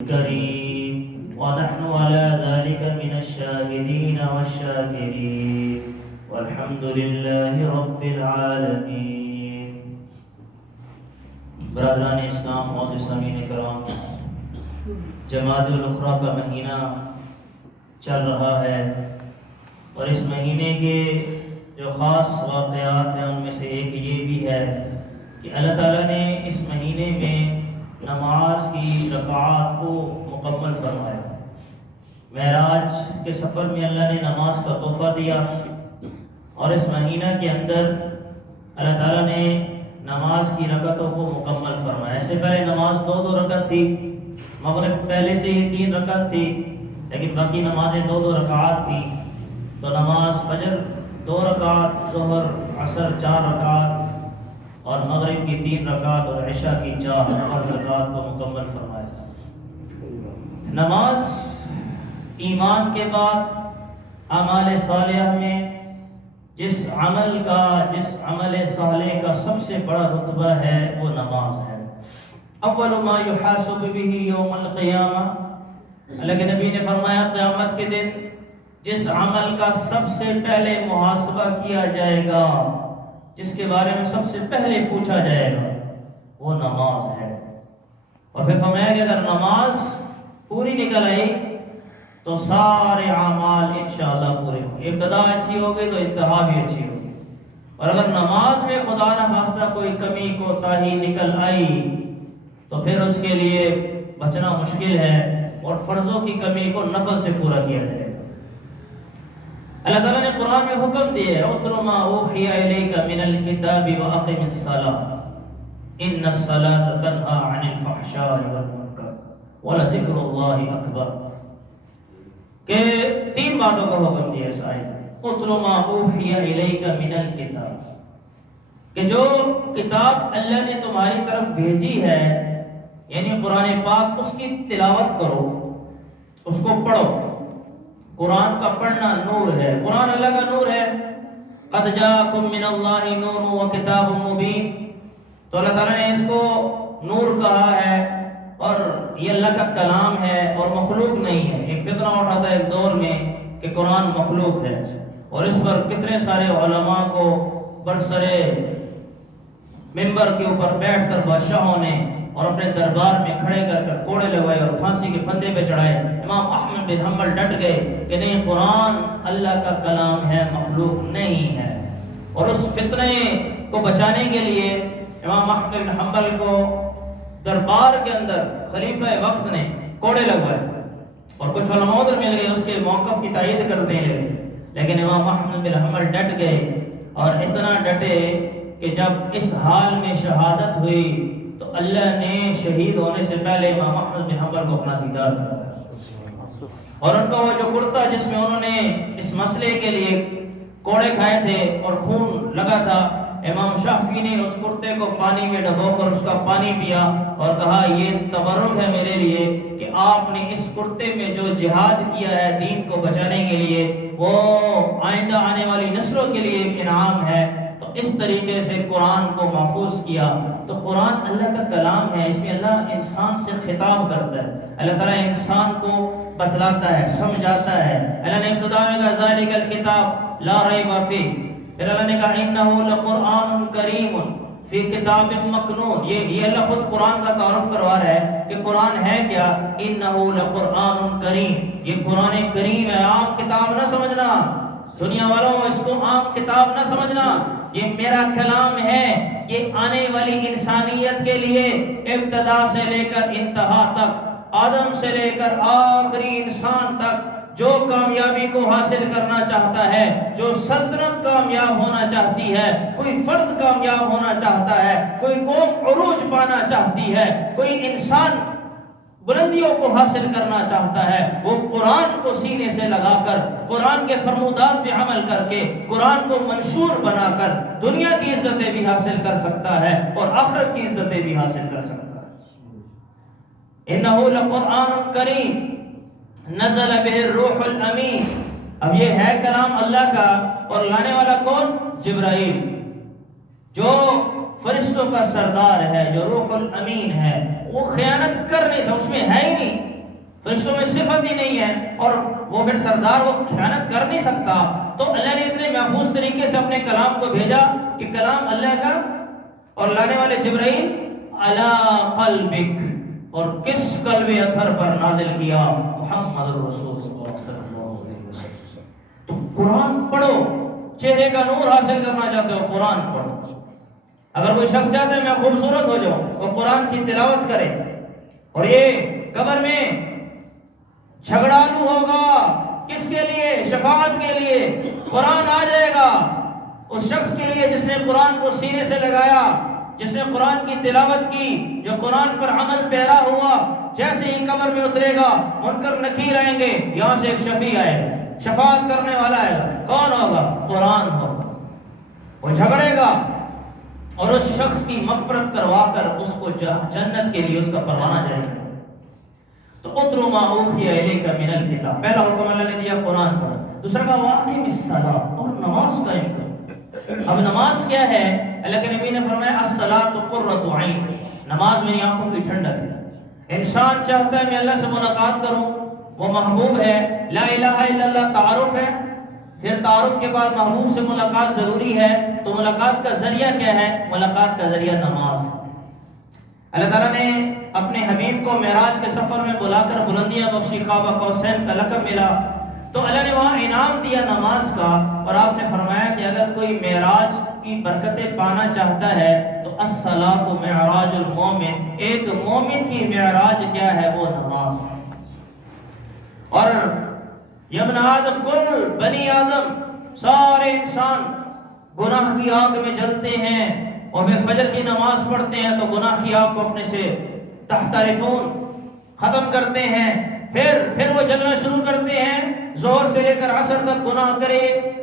الكريم ونحن على ذلك من الشاهدين والشاكرين والحمد لله رب العالمين. برادران اسلام، معزز سامعین کرام، جمادی الاخری کا مہینہ چل رہا ہے اور اس مہینے کے جو خاص واقعات ہیں ان میں سے ایک یہ بھی ہے کہ اللہ تعالیٰ نے اس مہینے میں نماز کی رکعات کو مکمل فرمایا. معراج کے سفر میں اللہ نے نماز کا تحفہ دیا اور اس مہینہ کے اندر اللہ تعالیٰ نے نماز کی رکعتوں کو مکمل فرمایا. اس سے پہلے نماز دو رکعت تھی، مغرب پہلے سے ہی 3 رکعت تھی، لیکن باقی نمازیں 2 رکعات تھیں. تو نماز فجر 2 رکعت، ظہر عصر 4 رکعت اور مغرب کی 3 رکعت اور عشاء کی 4 فرض رکعات کو مکمل فرمایا. نماز ایمان کے بعد اعمال صالحہ میں جس عمل صالح کا سب سے بڑا رتبہ ہے وہ نماز ہے. اول ما یحاسب به یوم القیامہ، اللہ کے نبی نے فرمایا قیامت کے دن جس عمل کا سب سے پہلے محاسبہ کیا جائے گا، جس کے بارے میں سب سے پہلے پوچھا جائے گا، وہ نماز ہے. اور پھر فرمایا کہ اگر نماز پوری نکل آئی تو سارے اعمال انشاءاللہ پورے ہوں گے. ابتدا اچھی ہوگی تو انتہا بھی اچھی ہوگی. اور اگر نماز میں خدا نہ خواستہ کوئی کمی کوتاہی نکل آئی تو پھر اس کے لیے بچنا مشکل ہے اور فرضوں کی کمی کو نفل سے پورا کیا جائے گا. اللہ تعالیٰ نے قرآن میں حکم دیا ہے اتل ما اوحی الیک من الکتاب واقم الصلاۃ ان الصلاۃ تنہی عن الفحشاء والمنکر ولذکر اللہ اکبر. کہ 3 باتوں کا حکم دیا اس آیت میں. اتل ما اوحی الیک من الکتاب، کہ جو کتاب اللہ نے تمہاری طرف بھیجی ہے یعنی قرآن پاک، اس کی تلاوت کرو، اس کو پڑھو. قرآن کا پڑھنا نور ہے، قرآن اللہ کا نور ہے. قد جاءکم من اللہ نور و کتاب مبین. تو اللہ تعالیٰ نے اس کو نور کہا ہے اور یہ اللہ کا کلام ہے اور مخلوق نہیں ہے. ایک فتنہ اٹھا تھا ایک دور میں کہ قرآن مخلوق ہے، اور اس پر کتنے سارے علماء کو برسرے ممبر کے اوپر بیٹھ کر بادشاہوں نے اور اپنے دربار میں کھڑے کر کر کوڑے لگائے اور پھانسی کے پھندے پہ چڑھائے. امام احمد بن حنبل ڈٹ گئے کہ نہیں، قرآن اللہ کا کلام ہے، مخلوق نہیں ہے. اور اس فتنے کو بچانے کے لیے امام احمد بن حنبل کو دربار کے اندر خلیفہ وقت نے کوڑے لگوائے اور کچھ علماء ادھر مل گئے اس کے موقف کی تائید کرنے لگے. لیکن امام احمد بن حنبل ڈٹ گئے اور اتنا ڈٹے کہ جب اس حال میں شہادت ہوئی تو اللہ نے شہید ہونے سے پہلے امام احمد بن حنبل کو اپنا دیدار کرایا. اور ان کا وہ جو کرتا جس میں انہوں نے اس مسئلے کے لیے کوڑے کھائے تھے اور خون لگا تھا، امام شافعی نے اس کرتے کو پانی میں ڈبو کر اس کا پانی پیا اور کہا یہ تبرک ہے میرے لیے کہ آپ نے اس کرتے میں جو جہاد کیا ہے دین کو بچانے کے لیے، وہ آئندہ آنے والی نسلوں کے لیے انعام ہے. تو اس طریقے سے قرآن کو محفوظ کیا. تو قرآن اللہ کا کلام ہے، اس میں اللہ انسان سے خطاب کرتا ہے. اللہ تعالیٰ انسان کو بتلاتا ہے، سمجھاتا ہے. اللہ نے ابتدا میں کہا ذالک الکتاب لا ریب فیہ، پھر اللہ نے کہا انہ لقرآن کریم فی کتاب مکنون. یہ اللہ خود قرآن کا تعارف کروا رہا ہے کہ قرآن ہے کیا، انہ لقرآن کریم، یہ قرآن کریم ہے. عام کتاب نہ سمجھنا دنیا والوں، اس کو عام کتاب نہ سمجھنا، یہ میرا کلام ہے. یہ آنے والی انسانیت کے لیے ابتدا سے لے کر انتہا تک، آدم سے لے کر آخری انسان تک جو کامیابی کو حاصل کرنا چاہتا ہے، جو سلطنت کامیاب ہونا چاہتی ہے، کوئی فرد کامیاب ہونا چاہتا ہے، کوئی قوم عروج پانا چاہتی ہے، کوئی انسان بلندیوں کو حاصل کرنا چاہتا ہے، وہ قرآن کو سینے سے لگا کر، قرآن کے فرمودات پہ عمل کر کے، قرآن کو منشور بنا کر دنیا کی عزتیں بھی حاصل کر سکتا ہے اور آخرت کی عزتیں بھی حاصل کر سکتا ہے. انہ لقرآن کریم نزل بہ الروح الامین. اب یہ ہے کلام اللہ کا اور لانے والا کون؟ جبرائیل، جو فرشتوں کا سردار ہے، جو روح الامین ہے. وہ خیانت کر نہیں سکتا، اس میں ہے ہی نہیں. فرشتوں میں صفت ہی نہیں ہے، اور وہ پھر سردار وہ خیانت کر نہیں سکتا، تو اللہ نے اتنے محفوظ طریقے سے اپنے کلام کو بھیجا کہ کلام اللہ کا اور لانے والے جبرائیل علی قلبک، اور کس قلب اطہر پر نازل کیا؟ محمد رسول صلی اللہ علیہ وسلم۔ تو قرآن پڑھو، چہرے کا نور حاصل کرنا چاہتے ہو قرآن پڑھو۔ اگر کوئی شخص چاہتا ہے میں خوبصورت ہو جاؤں، وہ قرآن کی تلاوت کرے، اور یہ قبر میں جھگڑالو ہوگا کس کے لیے؟ شفاعت کے لیے۔ قرآن آ جائے گا اس شخص کے لیے جس نے قرآن کو سینے سے لگایا، جس نے قرآن کی تلاوت کی، جو قرآن پر عمل پیرا ہوا۔ جیسے ہی قبر میں اترے گا منکر نکیر آئیں گے، یہاں سے ایک شفیع آئے گا، شفاعت کرنے والا آئے گا۔ کون ہوگا؟ قرآن ہوگا۔ وہ جھگڑے گا اور اس شخص کی مغفرت کروا کر اس کو جنت کے لیے اس کا پروانہ جائے گا۔ تو اتلو ما اوحی الیک من الکتاب، پہلا حکم اللہ نے دیا قرآن پڑھ، دوسرا کہا واقم الصلاۃ، اور نماز قائم کر۔ اب نماز کیا ہے؟ اللہ کے نبی نے فرمایا الصلاۃ قرۃ عین، نماز میری آنکھوں کی ٹھنڈک ہے۔ انسان چاہتا ہے میں اللہ سے ملاقات کروں، وہ محبوب ہے، لا الہ الا اللہ تعارف ہے، پھر تعارف کے بعد محبوب سے ملاقات ضروری ہے، تو ملاقات کا ذریعہ کیا ہے؟ ملاقات کا ذریعہ نماز ہے۔ اللہ تعالیٰ نے اپنے حبیب کو معراج کے سفر میں بلا کر بلندیاں بخشی، قاب قوسین کا لقب ملا، تو اللہ نے وہاں انعام دیا نماز کا، اور آپ نے فرمایا کہ اگر کوئی معراج کی برکتیں پانا چاہتا ہے تو الصلاۃ معراج المومن، ایک مومن کی معراج کیا ہے؟ وہ نماز ہے۔ اور یا ابن آدم، کل بنی آدم، سارے انسان گناہ کی آگ میں جلتے ہیں، اور پھر فجر کی نماز پڑھتے ہیں تو گناہ کی آگ کو اپنے سے تحترفون، ختم کرتے ہیں، پھر وہ جلنا شروع کرتے ہیں۔ ظہر سے لے کر عصر تک گناہ کرے،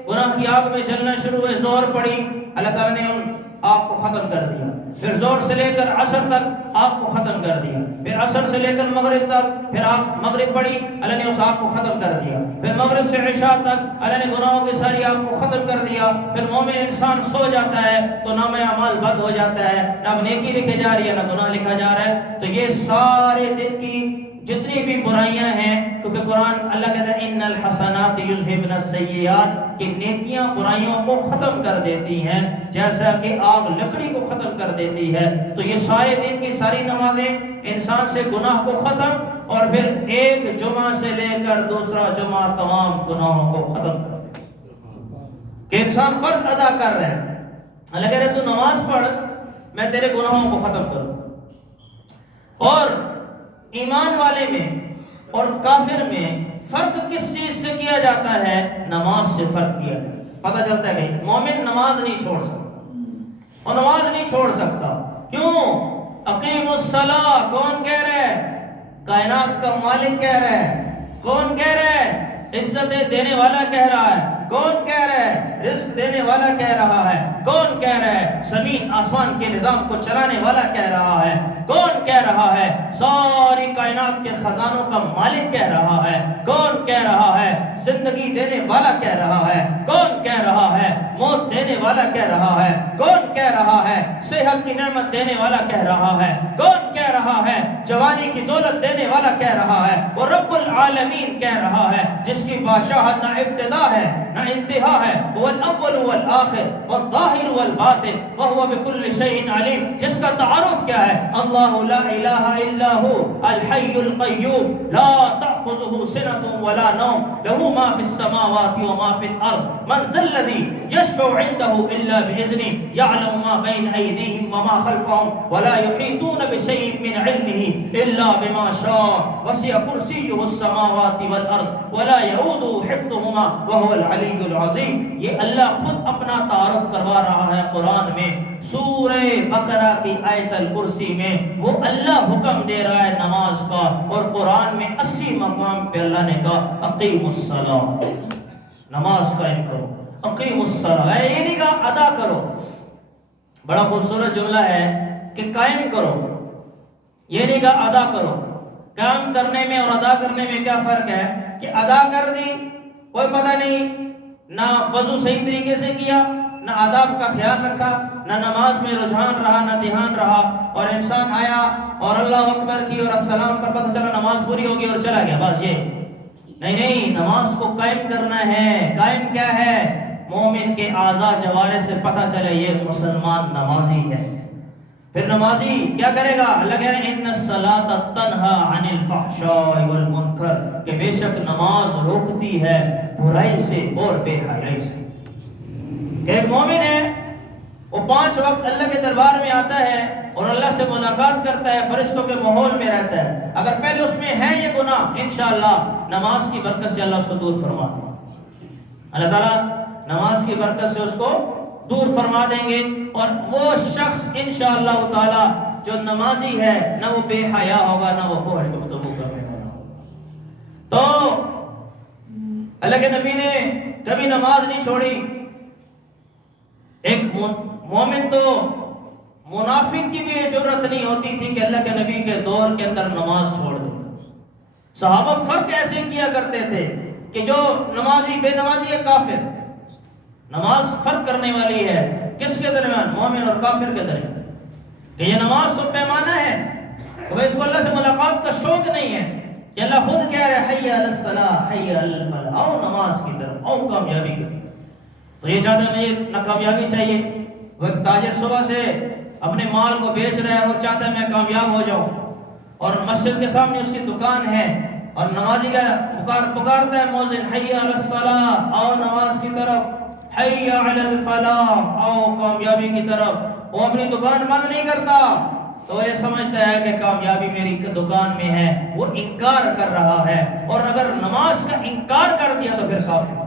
گناہ کی آگ میں جلنا شروع ہوئے، ظہر پڑھی، اللہ تعالیٰ نے ان آگ کو ختم کر دیا۔ پھر ظہر سے لے کر عصر تک آگ کو ختم کر دیا، پھر عصر سے لے کر مغرب تک، پھر آگ مغرب پڑی، اللہ نے اس آگ کو ختم کر دیا، پھر مغرب سے عشاء تک اللہ نے گناہوں کی ساری آگ کو ختم کر دیا۔ پھر مومن انسان سو جاتا ہے تو نام اعمال بند ہو جاتا ہے، نہ اب نیکی لکھی جا رہی ہے نہ گناہ لکھا جا رہا ہے۔ تو یہ سارے دن کی جتنی بھی برائیاں ہیں، کیونکہ قرآن اللہ کہتا ہے ان الحسنات یذہبن السیئات، کہ نیکیاں برائیوں کو ختم کر دیتی ہیں جیسا کہ آگ لکڑی کو ختم کر دیتی ہے۔ تو یہ سارے دن کی ساری نمازیں انسان سے گناہ کو ختم، اور پھر ایک جمعہ سے لے کر دوسرا جمعہ تمام گناہوں کو ختم کر دیتی ہے، کہ انسان فرض ادا کر رہا ہے۔ اللہ کہہ رہے تو نماز پڑھ، میں تیرے گناہوں کو ختم کروں۔ اور ایمان والے میں اور کافر میں فرق کس چیز سے کیا جاتا ہے؟ نماز سے فرق کیا جاتا ہے۔ پتہ چلتا ہے کہ مومن نماز نہیں چھوڑ سکتا، اور نماز نہیں چھوڑ سکتا۔ کیوں؟ اقیم الصلاۃ کون کہہ رہا ہے؟ کائنات کا مالک کہہ رہا ہے۔ کون کہہ رہا ہے؟ عزتیں دینے والا کہہ رہا ہے۔ کون کہہ رہا ہے؟ رزق دینے والا کہہ رہا ہے۔ کون کہہ رہا ہے؟ زمین آسمان کے نظام کو چلانے والا کہہ رہا ہے۔ کون کہہ رہا ہے؟ ساری کائنات کے خزانوں کا مالک کہہ رہا ہے۔ کون کہہ رہا ہے؟ زندگی دینے والا کہہ رہا ہے۔ کون کہہ رہا ہے؟ موت دینے والا کہہ رہا ہے۔ کون کہہ رہا ہے؟ صحت کی نعمت دینے والا کہہ رہا ہے۔ کون کہہ رہا ہے؟ جوانی کی دولت دینے والا کہہ رہا ہے۔ وہ رب العالمین کہہ رہا ہے، جس کی بادشاہت نہ ابتدا ہے نہ انتہا ہے، وہ الاول والآخر والظاہر والباطن وهو بكل شيء علیم، جس کا تعارف کیا ہے؟ اللہ لا الہ الا هو الحی القیوم لا تأخذه سنة ولا نوم له ما في السماوات وما في الارض من ذا الذي يشفع عنده الا باذنه يعلم ما بين ايديهم وما خلفهم ولا يحيطون بشيء من علمه الا بما شاء وسع كرسيه السماوات والارض ولا يؤوده حفظهما وهو العلي العظیم۔ یہ اللہ خود اپنا تعارف کروا رہا ہے قرآن میں، سورہ بقرہ کی آیت الکرسی میں۔ وہ اللہ حکم دے رہا ہے نماز کا، اور قرآن میں 80 مقام پہ اللہ نے کہا اقیم الصلاۃ، نماز قائم کرو۔ اقیم الصلاۃ، یہ نہیں کہا ادا کرو۔ بڑا خوبصورت جملہ ہے کہ قائم کرو، یہ نہیں کہا ادا کرو۔ کام کرنے میں اور ادا کرنے میں کیا فرق ہے؟ کہ ادا کر دی، کوئی پتہ نہیں، نہ وضو صحیح طریقے سے کیا، نہ آداب کا خیال رکھا، نہ نماز میں رجحان رہا، نہ دھیان رہا، اور انسان آیا اور اللہ اکبر کی اور السلام پر پتہ چلا نماز پوری ہوگی اور چلا گیا، بس یہ نہیں، نماز کو قائم کرنا ہے۔ قائم کیا ہے؟ مومن کے اعضاء جوارح سے پتہ چلے یہ مسلمان نمازی ہے۔ پھر نمازی کیا کرے گا؟ اللہ کہہ رہے ہیں ان الصلاۃ تنہی عن الفحشاء والمنکر، کہ بے شک نماز روکتی ہے برائی سے اور بے حیائی سے۔ کہ ایک مومن ہے وہ 5 وقت اللہ کے دربار میں آتا ہے اور اللہ سے ملاقات کرتا ہے، فرشتوں کے ماحول میں رہتا ہے، اگر پہلے اس میں ہے یہ گناہ، انشاءاللہ نماز کی برکت سے اللہ اس کو دور فرما دے گا۔ اللہ تعالیٰ نماز کی برکت سے اس کو دور فرما دیں گے، اور وہ شخص انشاءاللہ تعالیٰ جو نمازی ہے نہ وہ بے حیا ہوگا، نہ وہ فحش گفتگو کرنے والا ہوگا۔ تو اللہ کے نبی نے کبھی نماز نہیں چھوڑی۔ ایک مومن تو منافق کی بھی جرت نہیں ہوتی تھی کہ اللہ کے نبی کے دور کے اندر نماز چھوڑ دیتا۔ صحابہ فرق ایسے کیا کرتے تھے کہ جو نمازی بے نمازی ہے کافر، نماز فرق کرنے والی ہے کس کے درمیان؟ مومن اور کافر کے درمیان، کہ یہ نماز تو پیمانہ ہے، تو اس کو اللہ سے ملاقات کا شوق نہیں ہے، کہ اللہ خود کہہ رہے حی علی الصلاۃ حی علی الفلاح، آؤ نماز کی طرف، آؤ کامیابی کی طرف۔ تو یہ چاہتا ہے مجھے نہ کامیابی چاہیے، وہ ایک تاجر صبح سے اپنے مال کو بیچ رہا ہے، وہ چاہتا ہے میں کامیاب ہو جاؤں، اور مسجد کے سامنے اس کی دکان ہے، اور نمازی کا پکارتا ہے مؤذن حی علی الصلاۃ، آؤ نماز کی طرف، حی علی الفلاح، آؤ کامیابی کی طرف۔ وہ اپنی دکان بند نہیں کرتا، تو یہ سمجھتا ہے کہ کامیابی میری دکان میں ہے، وہ انکار کر رہا ہے، اور اگر نماز کا انکار کر دیا تو پھر کافر۔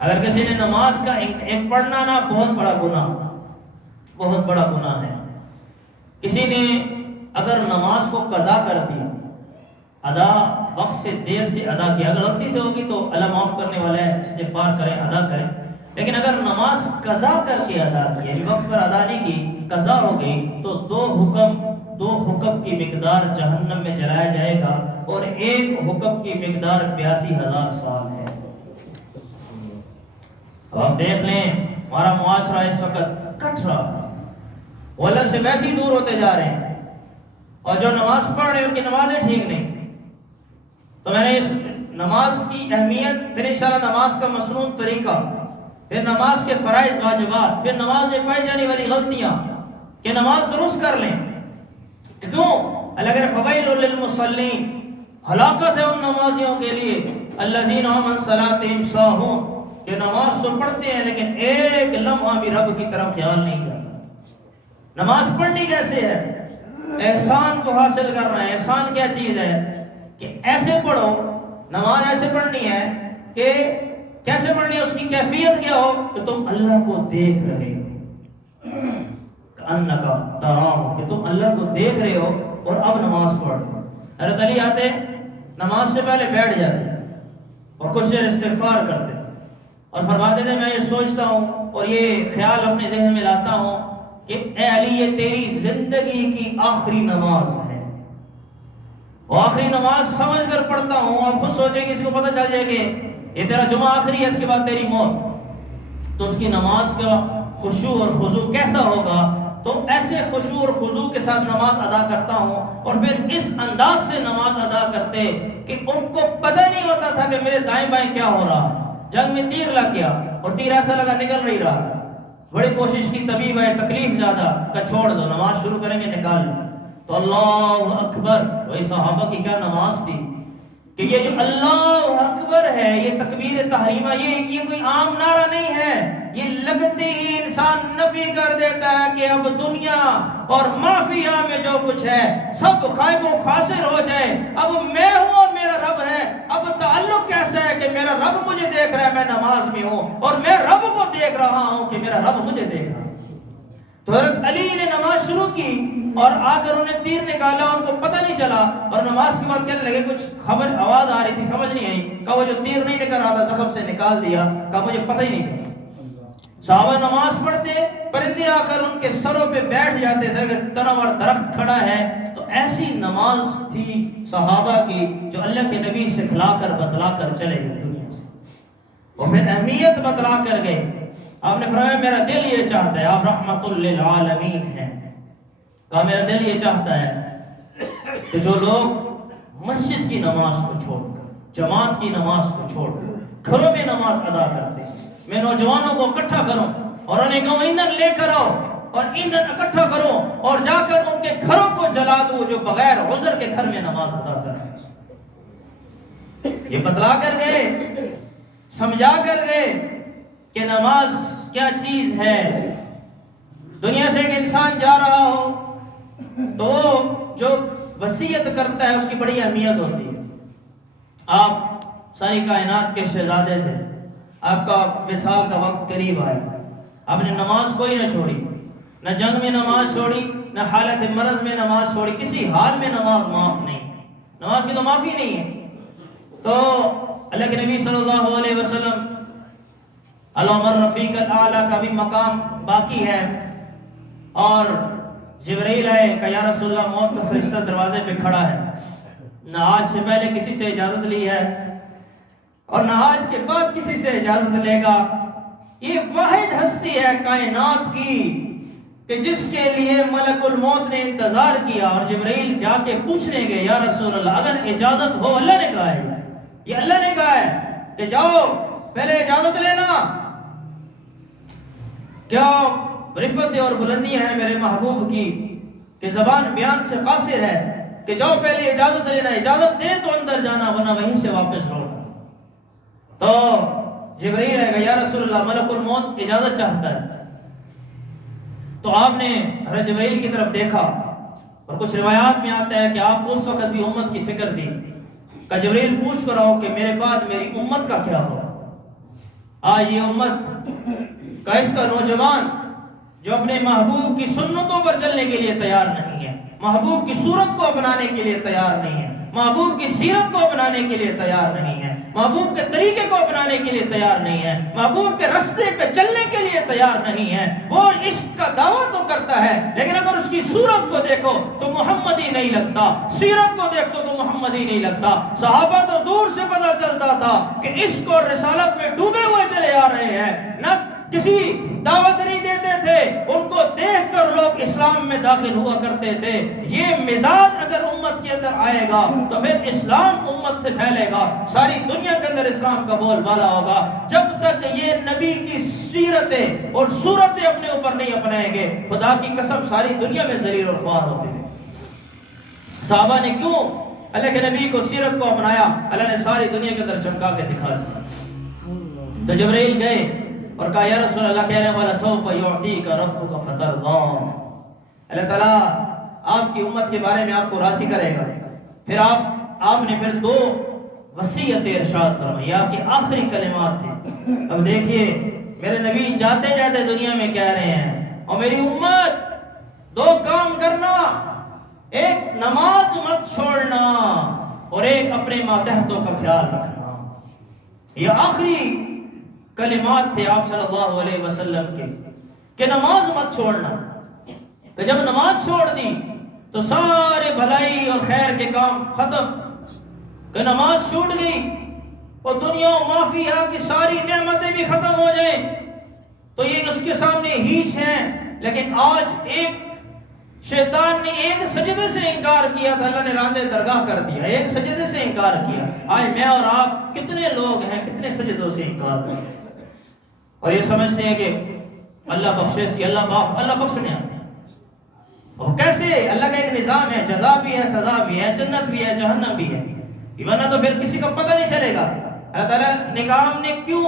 اگر کسی نے نماز کا ایک پڑھنا نا بہت بڑا گناہ، بہت بڑا گناہ ہے۔ کسی نے اگر نماز کو قضا کر دیا، ادا وقت سے دیر سے ادا کیا، اگر غلطی سے ہوگی تو اللہ معاف کرنے والا ہے، استغفار کریں، ادا کریں، لیکن اگر نماز قضا کر کے ادا کی، یعنی وقت پر ادا نہیں کی، قضا ہو گئی، تو دو حکم کی مقدار جہنم میں جلایا جائے گا، اور ایک حکم کی مقدار 82,000 سال ہے۔ اب آپ دیکھ لیں ہمارا معاشرہ اس وقت کٹ رہا، وہ اللہ سے ویسے ہی دور ہوتے جا رہے ہیں، اور جو نماز پڑھ رہے ہیں ان کی نمازیں ٹھیک نہیں۔ تو میں نے اس نماز کی اہمیت، پھر انشاءاللہ نماز کا مسنون طریقہ، پھر نماز کے فرائض واجبات، پھر نماز میں پائی جانے والی غلطیاں، کہ نماز درست کر لیں۔ کیوں؟ اللہ کہہ رہے فویل للمصلین، ہلاکت ہے ان نمازیوں کے لیے، الذین هم عن صلاتهم ساہون، کہ نماز تو پڑھتے ہیں لیکن ایک لمحہ بھی رب کی طرف خیال نہیں جاتا۔ نماز پڑھنی کیسے ہے؟ احسان کو حاصل کرنا ہے۔ احسان کیا چیز ہے؟ کہ ایسے پڑھو، نماز ایسے پڑھنی ہے کہ کیسے پڑھنی ہے، اس کی کیفیت کیا ہو کہ تم اللہ کو دیکھ رہے ہو، کأنکا تراہ، کہ تم اللہ کو دیکھ رہے ہو اور اب نماز پڑھ رہے ہو۔ حضرت علی آتے نماز سے پہلے بیٹھ جاتے اور کچھ دیر استغفار کرتے اور فرماتے تھے میں یہ سوچتا ہوں اور یہ خیال اپنے ذہن میں لاتا ہوں کہ اے علی یہ تیری زندگی کی آخری نماز ہے، اور آخری نماز سمجھ کر پڑھتا ہوں۔ آپ خود سوچیں کسی کو پتہ چل جائے کہ یہ تیرا جمعہ آخری ہے، اس کے بعد تیری موت، تو اس کی نماز کا خشوع اور خضوع کیسا ہوگا؟ تو ایسے خشوع اور خضوع کے ساتھ نماز ادا کرتا ہوں، اور پھر اس انداز سے نماز ادا کرتے کہ ان کو پتہ نہیں ہوتا تھا کہ میرے دائیں بائیں کیا ہو رہا ہے۔ جنگ میں تیر لگ گیا اور تیر ایسا لگا نکل نہیں رہا، بڑی کوشش کی، طبیب ہے تکلیف زیادہ کہ چھوڑ دو، نماز شروع کریں گے نکال، تو اللہ اکبر، وہی صحابہ کی کیا نماز تھی کہ یہ جو اللہ اکبر ہے، یہ تکبیر تحریمہ، یہ کوئی عام نعرہ نہیں ہے، یہ لگتے ہی انسان نفی کر دیتا ہے کہ اب دنیا اور مافیا میں جو کچھ ہے سب خائب و خاسر ہو جائے، اب میں ہوں اور میرا رب ہے۔ اب تعلق کیسا ہے کہ میرا رب مجھے دیکھ رہا ہے، میں نماز میں ہوں، اور میں رب کو دیکھ رہا ہوں کہ میرا رب مجھے دیکھ رہا ہے۔ تو حضرت علی نے نماز شروع کی اور آ کر انہیں تیر نکالا، ان کو پتہ نہیں چلا، اور نماز کے بعد کہنے لگے کچھ خبر آواز آ رہی تھی سمجھ نہیں آئی، کہا وہ جو تیر نہیں نکل رہا تھا زخم سے نکال دیا، کہا مجھے پتہ ہی نہیں چلا۔ صحابہ نماز پڑھتے، پرندے آ کر ان کے سروں پہ بیٹھ جاتے، تناور درخت کھڑا ہے۔ تو ایسی نماز تھی صحابہ کی جو اللہ کے نبی سکھلا کر بتلا کر چلے گئے دنیا سے، اور پھر اہمیت بتلا کر گئے۔ آپ نے فرمایا میرا دل یہ چاہتا ہے، آپ رحمت للعالمین ہیں، کہا میرا دل یہ چاہتا ہے کہ جو لوگ مسجد کی نماز کو چھوڑ کر، جماعت کی نماز کو چھوڑ کر گھروں میں نماز ادا کرتے ہیں، میں نوجوانوں کو اکٹھا کروں اور انہیں کہوں ایندھن لے کر آؤ اور ایندھن اکٹھا کرو اور جا کر ان کے گھروں کو جلا دو جو بغیر عذر کے گھر میں نماز ادا کر رہے ہیں۔ یہ بتلا کر گئے، سمجھا کر گئے کہ نماز کیا چیز ہے۔ دنیا سے ایک انسان جا رہا ہو تو جو وصیت کرتا ہے اس کی بڑی اہمیت ہوتی ہے۔ آپ ساری کائنات کے شہزادے تھے، آپ کا وصال کا وقت قریب آیا، آپ نے نماز کوئی نہ چھوڑی، نہ جنگ میں نماز چھوڑی، نہ حالت مرض میں نماز چھوڑی، کسی حال میں نماز معاف نہیں، نماز کی تو معافی نہیں ہے۔ تو اللہ کے نبی صلی اللہ علیہ وسلم اللہم الرفیق الاعلیٰ کا بھی مقام باقی ہے، اور جبرائیل آئے کہ یا رسول اللہ موت کا فرشتہ دروازے پہ کھڑا ہے، نہ آج سے پہلے کسی سے اجازت لی ہے اور نہ آج کے بعد کسی سے اجازت لے گا۔ یہ واحد ہستی ہے کائنات کی کہ جس کے لیے ملک الموت نے انتظار کیا، اور جبرائیل جا کے پوچھنے گئے یا رسول اللہ اگر اجازت ہو، اللہ نے کہا ہے، یہ اللہ نے کہا ہے کہ جاؤ پہلے اجازت لینا، کیا رفت اور بلندیاں ہیں میرے محبوب کی کہ زبان بیان سے قاصر ہے کہ جاؤ پہلے اجازت لینا، اجازت دے تو اندر جانا ورنہ وہیں سے واپس لوٹنا۔ تو جبرائیل آئے گا یا رسول اللہ ملک الموت اجازت چاہتا ہے۔ تو آپ نے حضرت جبرائیل کی طرف دیکھا، اور کچھ روایات میں آتا ہے کہ آپ کو اس وقت بھی امت کی فکر تھی کہ جبرائیل پوچھ کر آؤ کہ میرے بعد میری امت کا کیا ہو۔ آج یہ امت کا اس کا نوجوان جو اپنے محبوب کی سنتوں پر چلنے کے لیے تیار نہیں ہے، محبوب کی صورت کو اپنانے کے لیے تیار نہیں ہے، محبوب کی سیرت کو اپنانے کے لیے تیار نہیں ہے، محبوب کے طریقے کو اپنانے کے لیے تیار نہیں ہے، محبوب کے رستے پہ چلنے کے لیے تیار نہیں ہے۔ وہ عشق کا دعویٰ تو کرتا ہے لیکن اگر اس کی صورت کو دیکھو تو محمد ہی نہیں لگتا، سیرت کو دیکھو تو محمد ہی نہیں لگتا۔ صحابہ تو دور سے پتہ چلتا تھا کہ عشق اور رسالت میں ڈوبے ہوئے چلے آ رہے ہیں، نہ کسی دعوت نہیں دیتے تھے، ان کو دیکھ کر لوگ اسلام میں داخل ہوا کرتے تھے۔ یہ مزاج اگر امت کے اندر آئے گا تو پھر اسلام امت سے پھیلے گا، ساری دنیا کے اندر اسلام کا بول بالا ہوگا۔ جب تک یہ نبی کی سیرتیں اور صورتیں اپنے اوپر نہیں اپنائیں گے، خدا کی قسم ساری دنیا میں ذلیل اور خوار ہوتے ہیں۔ صحابہ نے کیوں اللہ کے نبی کو سیرت کو اپنایا؟ اللہ نے ساری دنیا کے اندر چمکا کے دکھا دیا۔ تو جبرائیل گئے اور کہا یا رسول اللہ کہنے والا سوف یعطیک ربک فترضا، اللہ تعالیٰ آپ کی امت کے بارے میں آپ کو راضی کرے گا۔ پھر آپ نے پھر دو وصیت ارشاد فرمائی، آپ کے آخری کلمات تھے۔ اب دیکھیے میرے نبی جاتے جاتے دنیا میں کہہ رہے ہیں اور میری امت دو کام کرنا، ایک نماز مت چھوڑنا اور ایک اپنے ماتحتوں کا خیال رکھنا۔ یہ آخری کلمات تھے آپ صلی اللہ علیہ وسلم کے کہ نماز مت چھوڑنا۔ تو جب نماز چھوڑ دی تو سارے بھلائی اور خیر کے کام ختم، کہ نماز چھوٹ گئی اور دنیا و مافیہ کی ساری نعمتیں بھی ختم ہو جائیں تو یہ اس کے سامنے ہیچ ہیں۔ لیکن آج ایک شیطان نے ایک سجدے سے انکار کیا تھا، اللہ نے راندے درگاہ کر دیا، ایک سجدے سے انکار کیا۔ آج میں اور آپ کتنے لوگ ہیں کتنے سجدوں سے انکار کرتے ہیں اور یہ سمجھتے ہیں کہ اللہ بخشے سی، اللہ بخشنے آتے ہیں۔ اور کیسے؟ اللہ کا ایک نظام ہے، جزا بھی ہے، سزا بھی ہے، جنت بھی ہے، جہنم بھی ہے، ورنہ تو پھر کسی کو پتہ نہیں چلے گا۔ اللہ تعالیٰ نظام نے کیوں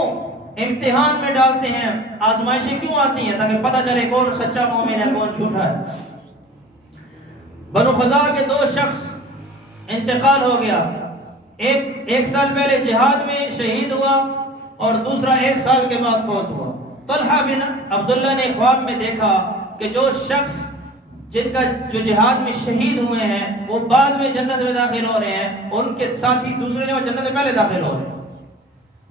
امتحان میں ڈالتے ہیں، آزمائشیں کیوں آتی ہیں؟ تاکہ پتہ چلے کون سچا مومن ہے کون جھوٹا ہے۔ بنو خزاعہ کے دو شخص انتقال ہو گیا، ایک سال پہلے جہاد میں شہید ہوا اور دوسرا 1 سال کے بعد فوت ہوا۔ طلحہ بن عبداللہ نے خواب میں دیکھا کہ جو شخص جن کا جو جہاد میں شہید ہوئے ہیں وہ بعد میں جنت میں داخل ہو رہے ہیں، ان کے ساتھی دوسرے نے وہ جنت میں پہلے داخل ہو رہے ہیں۔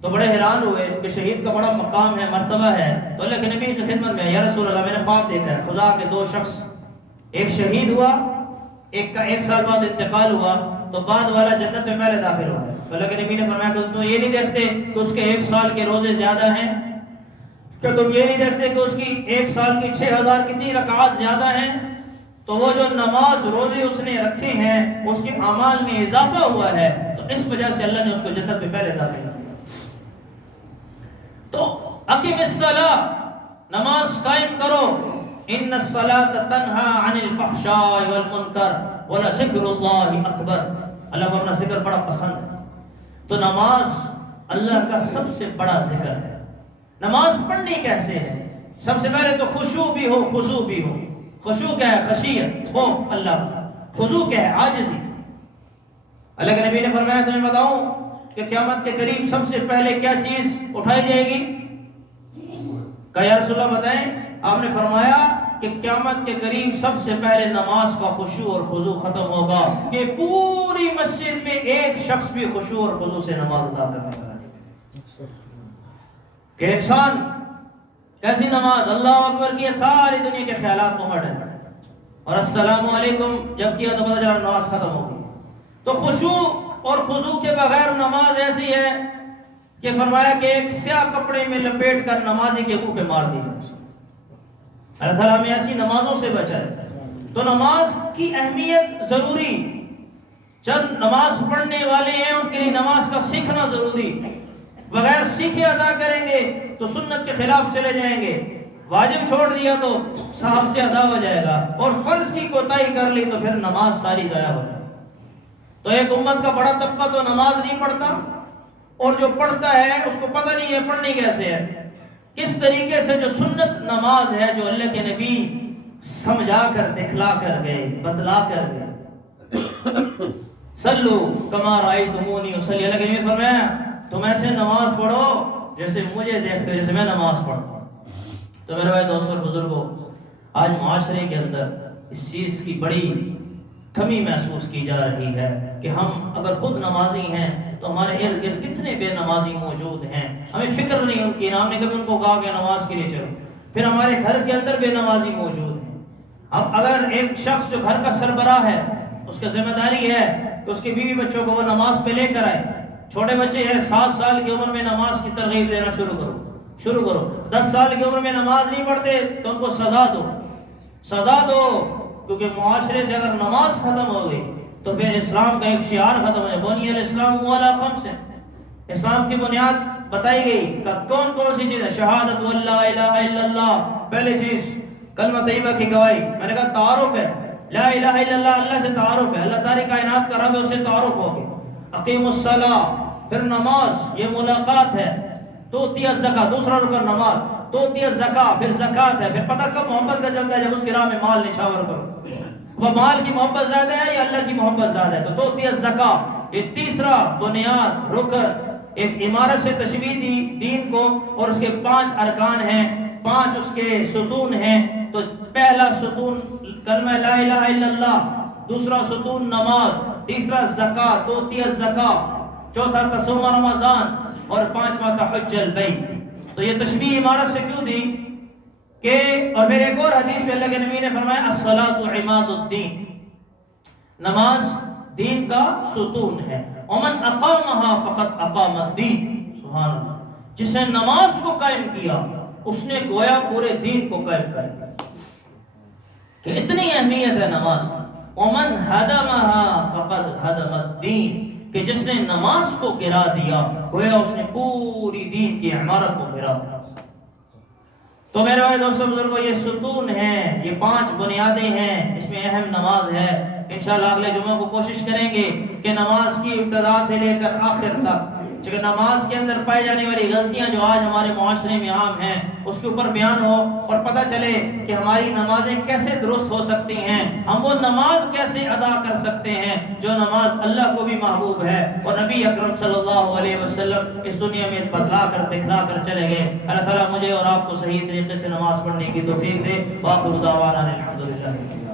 تو بڑے حیران ہوئے کہ شہید کا بڑا مقام ہے، مرتبہ ہے۔ تو اللہ کے نبی کی خدمت میں یا رسول اللہ میں نے خواب دیکھا ہے، خزاعہ کے 2 شخص، ایک شہید ہوا، ایک کا 1 سال بعد انتقال ہوا، تو بعد والا جنت میں پہلے داخل ہو گیا۔ تو اللہ کے نبی نے فرمایا کہ تم یہ نہیں دیکھتے کہ اس کے 1 سال کے روزے زیادہ ہیں؟ کیا تم یہ نہیں دیکھتے کہ اس کی 1 سال کی 6000 کتنی رکعات زیادہ ہیں؟ تو وہ جو نماز روزے اس نے رکھے ہیں اس کے اعمال میں اضافہ ہوا ہے، تو اس وجہ سے اللہ نے اس کو جنت میں پہلے داخل کیا۔ تو اقم الصلاۃ، نماز قائم کرو، ان الصلاۃ تنہا عن الفحشاء والمنکر ولذکر اللہ اکبر، اللہ کو اپنا ذکر بڑا پسند ہے۔ تو نماز اللہ کا سب سے بڑا ذکر ہے۔ نماز پڑھنی کیسے ہے؟ سب سے پہلے تو خشوع بھی ہو، خضوع بھی ہو۔ خشوع کیا ہے؟ خشیت، خوف اللہ کا۔ خضوع کیا ہے؟ عاجزی۔ اللہ کے نبی نے فرمایا تمہیں بتاؤں کہ قیامت کے قریب سب سے پہلے کیا چیز اٹھائی جائے گی؟ کہا یا رسول اللہ بتائیں۔ آپ نے فرمایا کہ قیامت کے قریب سب سے پہلے نماز کا خشوع اور خضوع ختم ہوگا، کہ پوری مسجد میں ایک شخص بھی خشوع اور خضوع سے نماز ادا کرنے والا نہیں۔ کہ انسان کیسی نماز اللہ اکبر کی ساری دنیا کے خیالات کو ہٹ ہے، اور السلام علیکم جب کیا تو پتہ چلا نماز ختم ہو گئی۔ تو خشوع اور خضوع کے بغیر نماز ایسی ہے کہ فرمایا کہ ایک سیاہ کپڑے میں لپیٹ کر نمازی کے منہ پہ مار دی جائے۔ اللہ تعالیٰ ہمیں ایسی نمازوں سے بچائے۔ تو نماز کی اہمیت ضروری، جب نماز پڑھنے والے ہیں ان کے لیے نماز کا سیکھنا ضروری۔ بغیر سیکھے ادا کریں گے تو سنت کے خلاف چلے جائیں گے، واجب چھوڑ دیا تو صاحب سے ادا ہو جائے گا، اور فرض کی کوتاہی کر لی تو پھر نماز ساری ضائع ہو جائے۔ تو ایک امت کا بڑا طبقہ تو نماز نہیں پڑھتا، اور جو پڑھتا ہے اس کو پتہ نہیں ہے پڑھنی کیسے ہے، کس طریقے سے جو سنت نماز ہے جو اللہ کے نبی سمجھا کر دکھلا کر گئے، بتلا کر گئے۔ صلو کما رأیتمونی اصلی، اللہ کے نبی فرمایا تم ایسے نماز پڑھو جیسے مجھے دیکھتے ہو، جیسے میں نماز پڑھتا ہوں۔ تو میرے بھائی دوستوں اور بزرگوں، آج معاشرے کے اندر اس چیز کی بڑی کمی محسوس کی جا رہی ہے کہ ہم اگر خود نمازی ہیں تو ہمارے ارد گرد کتنے بے نمازی موجود ہیں، ہمیں فکر نہیں ان کی، ہم نے کبھی ان کو کہا کہ نماز کے لیے چلو۔ پھر ہمارے گھر کے اندر بے نمازی موجود ہیں۔ اب اگر ایک شخص جو گھر کا سربراہ ہے، اس کا ذمہ داری ہے کہ اس کے بیوی بچوں کو وہ نماز پہ لے کر آئے۔ چھوٹے بچے ہیں 7 سال کی عمر میں نماز کی ترغیب دینا شروع کرو۔ 10 سال کی عمر میں نماز نہیں پڑھتے تو ان کو سزا دو، کیونکہ معاشرے سے اگر نماز ختم ہو گئی تو پھر اسلام کا ایک شعار ختم ہو جائے، بنی الاسلام علی 5۔ اسلام کی بنیاد بتائی گئی کہ کون سی چیز ہے؟ شہادت واللہ الہ الا اللہ، پہلی چیز کلمہ طیبہ کی گواہی۔ میں نے کہا تعارف ہے، لا الہ الا اللہ اللہ سے تعارف ہے، اللہ تعالی کائنات کا رب ہے، اس سے تعارف ہو گیا۔ اقیم الصلاۃ، پھر نماز یہ ملاقات ہے۔ توتی الزکاۃ، دوسرا رکن نماز، توتی الزکاۃ، پھر زکات ہے۔ پھر پتہ کب محبت کا چلتا ہے؟ جب اس کی راہ میں مال نچھاور کرو۔ وہ مال کی محبت زیادہ ہے یا اللہ کی محبت زیادہ ہے؟ تو توتی الزکاۃ، یہ تیسرا بنیاد رکن، ایک عمارت سے تشبیہ دی دین کو، اور اس کے 5 ارکان ہیں، 5 اس کے ستون ہیں۔ تو پہلا ستون کلمہ لا الہ الا اللہ، دوسرا ستون نماز، تیسرا زکات، توتی الزکاۃ، چوتھا تصوم رمضان، اور 5واں تحج البیت۔ تو یہ تشبیہ عمارت سے کیوں دی کہ، اور پھر ایک اور حدیث میں اللہ کے نبی نے فرمایا الصلاۃ عماد الدین، نماز دین کا ستون ہے۔ ومن اقامها فقد اقام الدین، سبحان اللہ، جس نے نماز کو قائم کیا اس نے گویا پورے دین کو قائم کر دیا۔ کہ اتنی اہمیت ہے نماز۔ ومن ہدمها فقد ہدم الدین، کہ جس نے نماز کو گرا دیا گویا اس نے پوری دین کی عمارت کو گرا دیا۔ تو میرے بھائی دوستوں بزرگوں، یہ ستون ہیں، یہ 5 بنیادیں ہیں، اس میں اہم نماز ہے۔ انشاءاللہ اگلے جمعہ کو کوشش کریں گے کہ نماز کی ابتدا سے لے کر آخر تک، چونکہ نماز کے اندر پائی جانے والی غلطیاں جو آج ہمارے معاشرے میں عام ہیں اس کے اوپر بیان ہو، اور پتہ چلے کہ ہماری نمازیں کیسے درست ہو سکتی ہیں، ہم وہ نماز کیسے ادا کر سکتے ہیں جو نماز اللہ کو بھی محبوب ہے، اور نبی اکرم صلی اللہ علیہ وسلم اس دنیا میں بتلا کر دکھلا کر چلے گئے۔ اللہ تعالیٰ مجھے اور آپ کو صحیح طریقے سے نماز پڑھنے کی توفیق دے۔ وآخر دعوانا الحمدللہ۔